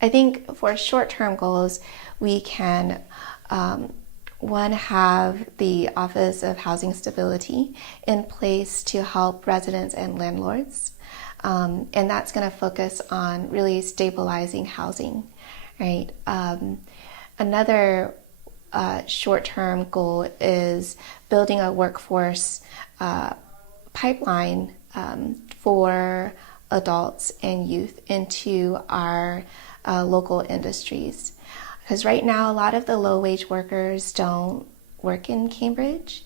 I think for short-term goals, we can one, have the Office of Housing Stability in place to help residents and landlords. And that's going to focus on really stabilizing housing, right? Another short-term goal is building a workforce pipeline for adults and youth into our local industries. Because right now, a lot of the low-wage workers don't work in Cambridge.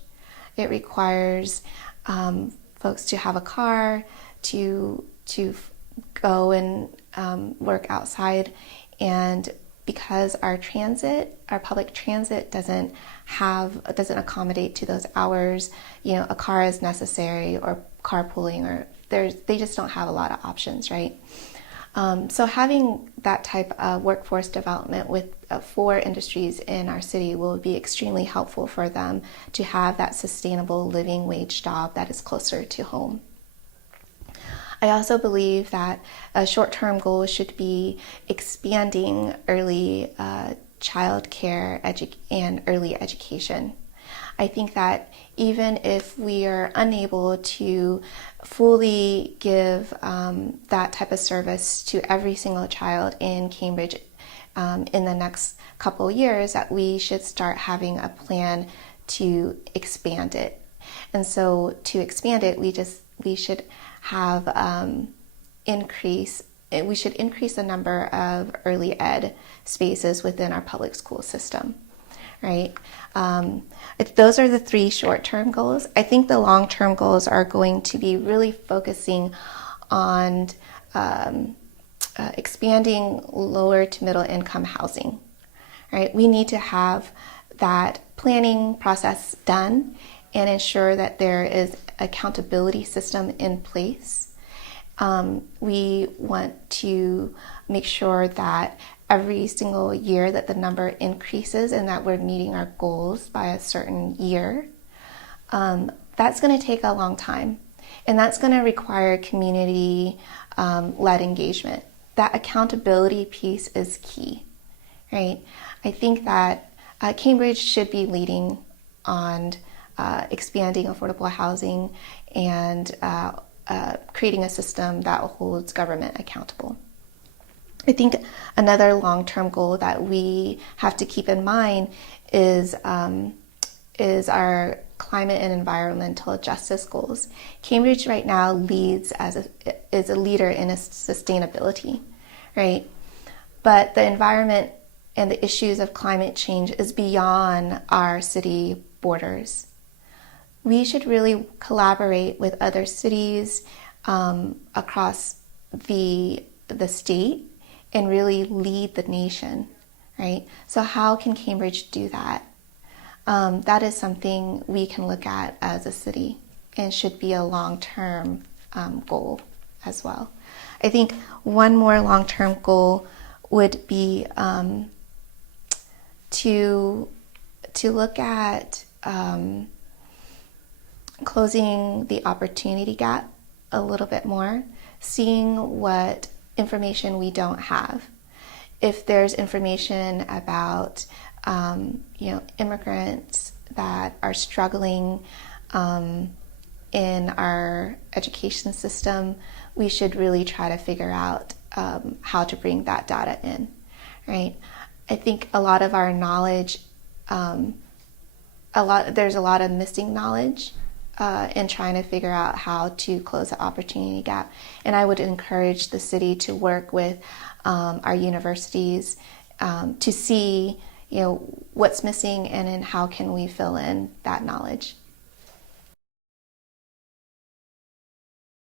It requires folks to have a car, to go and work outside, and because our public transit doesn't accommodate to those hours, a car is necessary, or carpooling, or they just don't have a lot of options, right? So having that type of workforce development with for industries in our city will be extremely helpful for them to have that sustainable living wage job that is closer to home. I also believe that a short-term goal should be expanding early child care and early education. I think that even if we are unable to fully give that type of service to every single child in Cambridge in the next couple of years, that we should start having a plan to expand it. And so to expand it, we should have increase the number of early ed spaces within our public school system, right? Those are the 3 short-term goals. I think the long-term goals are going to be really focusing on expanding lower to middle income housing, right? We need to have that planning process done and ensure that there is accountability system in place. We want to make sure that every single year that the number increases and that we're meeting our goals by a certain year. That's going to take a long time, and that's going to require community led engagement. That accountability piece is key, right? I think that Cambridge should be leading on expanding affordable housing and creating a system that holds government accountable. I think another long-term goal that we have to keep in mind is our climate and environmental justice goals. Cambridge right now is a leader in sustainability, right? But the environment and the issues of climate change is beyond our city borders. We should really collaborate with other cities across the state and really lead the nation, right? So how can Cambridge do that? That is something we can look at as a city and should be a long-term goal as well. I think one more long-term goal would be to look at closing the opportunity gap a little bit more, seeing what information we don't have. If there's information about immigrants that are struggling in our education system, we should really try to figure out how to bring that data in, right? I think a lot of our knowledge, there's a lot of missing knowledge in trying to figure out how to close the opportunity gap. And I would encourage the city to work with our universities to see, what's missing and then how can we fill in that knowledge.